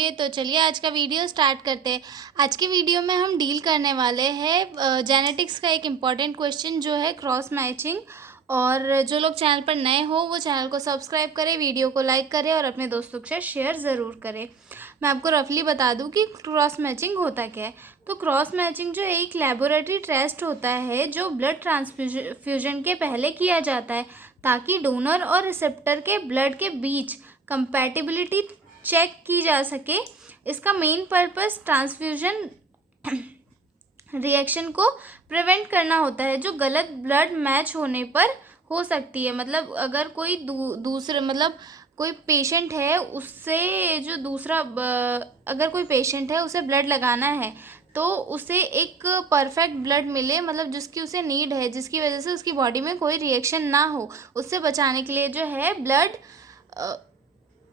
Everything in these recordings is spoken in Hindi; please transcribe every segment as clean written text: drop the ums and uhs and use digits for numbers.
होंगे। तो चलिए आज का वीडियो स्टार्ट करते हैं। आज के वीडियो में हम डील करने वाले हैं जेनेटिक्स का एक इम्पॉर्टेंट क्वेश्चन जो है क्रॉस मैचिंग। और जो लोग चैनल पर नए हो वो चैनल को सब्सक्राइब करें, वीडियो को लाइक करें और अपने दोस्तों के साथ शेयर ज़रूर करें। मैं आपको रफली बता दूं कि क्रॉस मैचिंग होता क्या है। तो क्रॉस मैचिंग जो एक लेबोरेटरी टेस्ट होता है जो ब्लड ट्रांसफ्यूजन के पहले किया जाता है, ताकि डोनर और रिसेप्टर के ब्लड के बीच कंपैटिबिलिटी चेक की जा सके। इसका मेन पर्पस ट्रांसफ्यूजन रिएक्शन को प्रिवेंट करना होता है जो गलत ब्लड मैच होने पर हो सकती है। मतलब अगर कोई दूसरे मतलब कोई पेशेंट है उससे जो अगर कोई पेशेंट है उसे ब्लड लगाना है तो उसे एक परफेक्ट ब्लड मिले, मतलब जिसकी उसे नीड है, जिसकी वजह से उसकी बॉडी में कोई रिएक्शन ना हो, उससे बचाने के लिए जो है ब्लड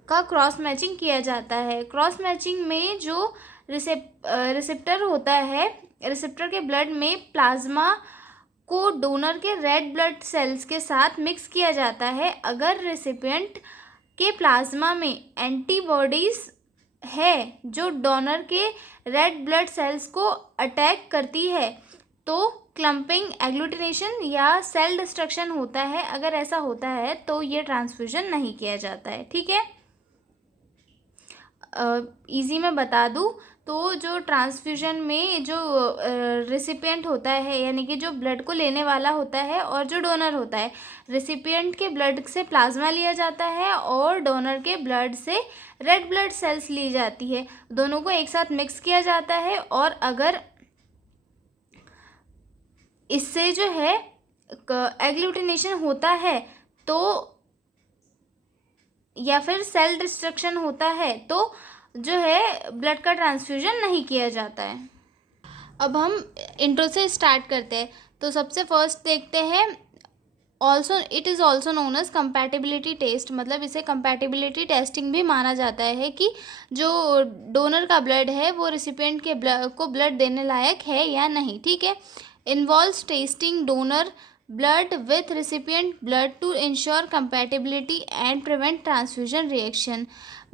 का क्रॉस मैचिंग किया जाता है। क्रॉस मैचिंग में जो रिसेप्टर होता है, रिसेप्टर के ब्लड में प्लाज्मा को डोनर के रेड ब्लड सेल्स के साथ मिक्स किया जाता है। अगर रेसिपिएंट के प्लाज्मा में एंटीबॉडीज है जो डोनर के रेड ब्लड सेल्स को अटैक करती है तो क्लम्पिंग, एग्लूटिनेशन या सेल डिस्ट्रक्शन होता है। अगर ऐसा होता है तो ये ट्रांसफ्यूजन नहीं किया जाता है। ठीक है, इजी में बता दूँ तो जो ट्रांसफ्यूजन में जो रेसिपिएंट होता है, यानी कि जो ब्लड को लेने वाला होता है और जो डोनर होता है, रेसिपिएंट के ब्लड से प्लाज्मा लिया जाता है और डोनर के ब्लड से रेड ब्लड सेल्स ली जाती है। दोनों को एक साथ मिक्स किया जाता है और अगर इससे जो है एग्लूटिनेशन होता है तो या फिर सेल डिस्ट्रक्शन होता है तो जो है ब्लड का ट्रांसफ्यूजन नहीं किया जाता है। अब हम इंट्रो से स्टार्ट करते हैं। तो सबसे फर्स्ट देखते हैं, it is also known as compatibility test. मतलब इसे कंपैटिबिलिटी टेस्टिंग भी माना जाता है कि जो डोनर का ब्लड है वो रिसिपिएंट के को ब्लड देने लायक है या नहीं। ठीक है, involves testing donor blood with recipient blood to ensure compatibility and prevent transfusion reaction.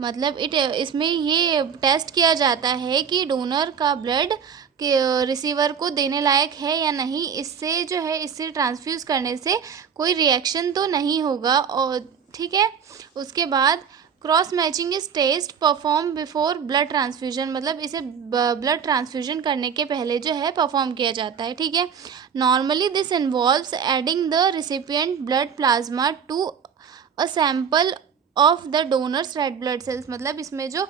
मतलब इसमें ये टेस्ट किया जाता है कि डोनर का ब्लड कि रिसीवर को देने लायक है या नहीं। इससे जो है इससे ट्रांसफ्यूज़ करने से कोई रिएक्शन तो नहीं होगा। और ठीक है, उसके बाद cross matching is test perform before blood transfusion. मतलब इसे ब्लड ट्रांसफ्यूजन करने के पहले जो है परफॉर्म किया जाता है। ठीक है, normally this involves adding the recipient blood plasma to a sample of the donor's red blood cells. मतलब इसमें जो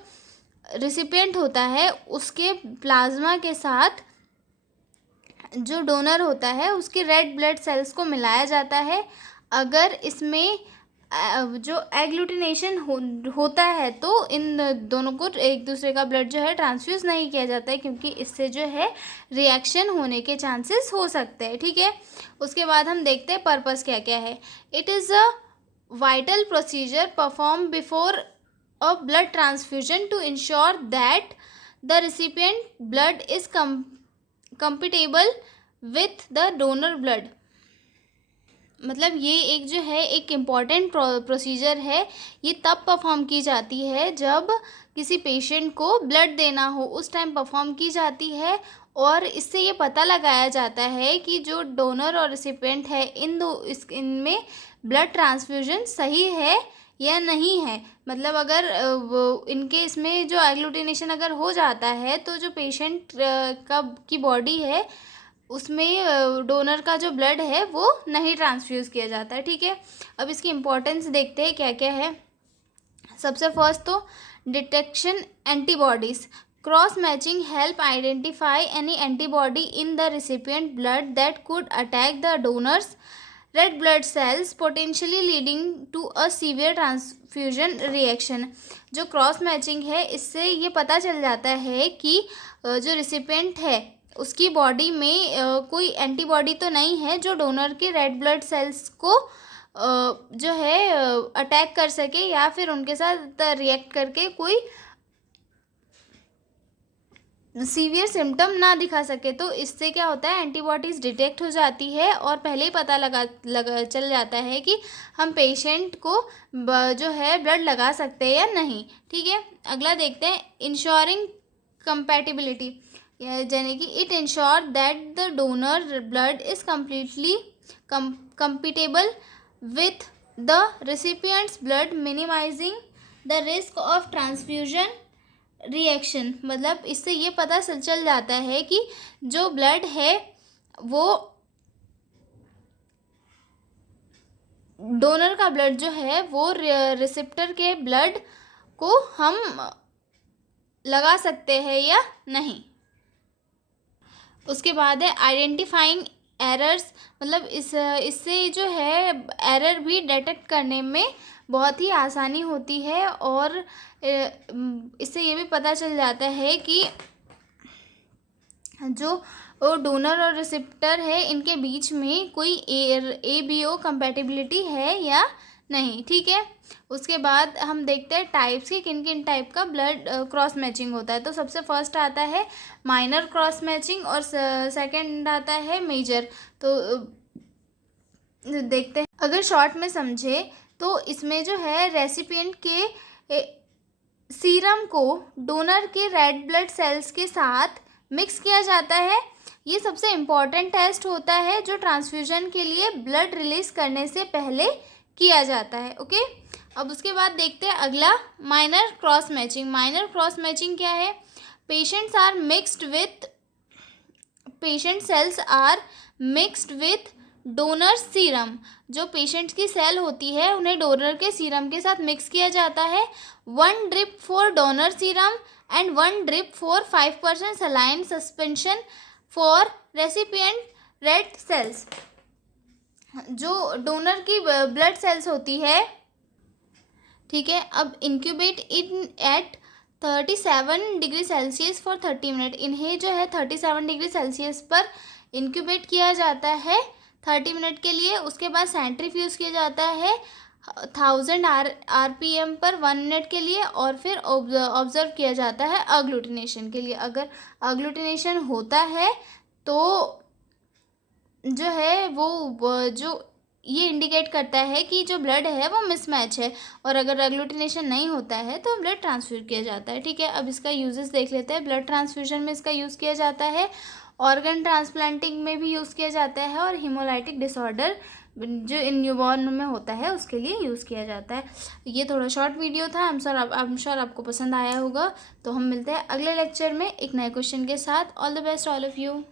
रिसिपिएंट होता है उसके प्लाज्मा के साथ जो डोनर होता है उसके रेड ब्लड सेल्स को मिलाया जाता है। अगर इसमें जो एग्लूटिनेशन होता है तो इन दोनों को एक दूसरे का ब्लड जो है ट्रांसफ्यूज़ नहीं किया जाता है, क्योंकि इससे जो है रिएक्शन होने के चांसेस हो सकते हैं। ठीक है, उसके बाद हम देखते हैं पर्पस क्या क्या है। It is a vital procedure perform before a blood transfusion to ensure that the recipient blood is compatible with the donor blood। मतलब ये एक जो है एक इम्पॉर्टेंट प्रोसीजर है। ये तब परफॉर्म की जाती है जब किसी पेशेंट को ब्लड देना हो, उस टाइम परफॉर्म की जाती है। और इससे ये पता लगाया जाता है कि जो डोनर और रिसिपिएंट है इनमें ब्लड ट्रांसफ्यूजन सही है या नहीं है। मतलब अगर इनके इसमें जो एग्लूटिनेशन अगर हो जाता है तो जो पेशेंट की बॉडी है उसमें डोनर का जो ब्लड है वो नहीं ट्रांसफ्यूज़ किया जाता है। ठीक है, अब इसकी इम्पोर्टेंस देखते हैं क्या क्या है। सबसे फर्स्ट तो detection antibodies. Cross matching help identify any antibody in the recipient blood that could attack the donor's red blood cells, potentially leading to a severe transfusion reaction. जो क्रॉस मैचिंग है इससे ये पता चल जाता है कि जो रिसिपिएंट है उसकी बॉडी में कोई एंटीबॉडी तो नहीं है जो डोनर के रेड ब्लड सेल्स को जो है अटैक कर सके या फिर उनके साथ रिएक्ट करके कोई सीवियर सिम्टम ना दिखा सके, तो इससे क्या होता है, एंटीबॉडीज़ डिटेक्ट हो जाती है और पहले ही पता लगा चल जाता है कि हम पेशेंट को जो है ब्लड लगा सकते हैं या नहीं। ठीक है, अगला देखते हैं इंश्योरिंग कंपैटिबिलिटी, यानी कि it ensure that the donor blood is completely compatible with the recipient's blood, minimizing the risk of transfusion reaction. मतलब इससे ये पता चल जाता है कि जो ब्लड है वो डोनर का ब्लड जो है वो रिसिप्टर के ब्लड को हम लगा सकते हैं या नहीं। उसके बाद है आइडेंटिफाइंग एरर्स, मतलब इससे जो है एरर भी डिटेक्ट करने में बहुत ही आसानी होती है और इससे ये भी पता चल जाता है कि जो डोनर और रिसिप्टर है इनके बीच में कोई ABO कंपैटिबिलिटी है या नहीं। ठीक है, उसके बाद हम देखते हैं टाइप्स की, किन किन टाइप का ब्लड क्रॉस मैचिंग होता है। तो सबसे फर्स्ट आता है माइनर क्रॉस मैचिंग और सेकंड आता है मेजर। तो देखते हैं, अगर शॉर्ट में समझे तो इसमें जो है रेसिपिएंट के सीरम को डोनर के रेड ब्लड सेल्स के साथ मिक्स किया जाता है। ये सबसे इम्पॉर्टेंट टेस्ट होता है जो ट्रांसफ्यूजन के लिए ब्लड रिलीज करने से पहले किया जाता है। ओके, अब उसके बाद देखते हैं अगला minor cross matching. Minor cross matching क्या है, patient cells are mixed with donor serum. जो पेशेंट की सेल होती है उन्हें डोनर के सीरम के साथ मिक्स किया जाता है। 1 drip for donor serum and 1 drip for 5% saline suspension for recipient red cells. जो डोनर की ब्लड सेल्स होती है, ठीक है, अब incubate in at 37 degree Celsius for 30 minute. इन्हें जो है 37 डिग्री सेल्सियस पर इंक्यूबेट किया जाता है 30 मिनट के लिए। उसके बाद सेंट्रीफ्यूज किया जाता है 1000 RPM पर 1 मिनट के लिए और फिर ऑब्जर्व किया जाता है अग्लूटिनेशन के लिए। अगर अग्लूटिनेशन होता है तो जो है वो जो ये इंडिकेट करता है कि जो ब्लड है वो मिसमैच है, और अगर अग्लूटिनेशन नहीं होता है तो ब्लड ट्रांसफ्यूज किया जाता है। ठीक है, अब इसका यूजेस देख लेते हैं। ब्लड ट्रांसफ्यूजन में इसका यूज़ किया जाता है, ऑर्गन ट्रांसप्लांटिंग में भी यूज़ किया जाता है, और हीमोलाइटिक डिसऑर्डर जो इन न्यूबॉर्न में होता है उसके लिए यूज़ किया जाता है। ये थोड़ा शॉर्ट वीडियो था, आई एम श्योर आपको पसंद आया होगा। तो हम मिलते हैं अगले लेक्चर में एक नए क्वेश्चन के साथ। All the best all of you.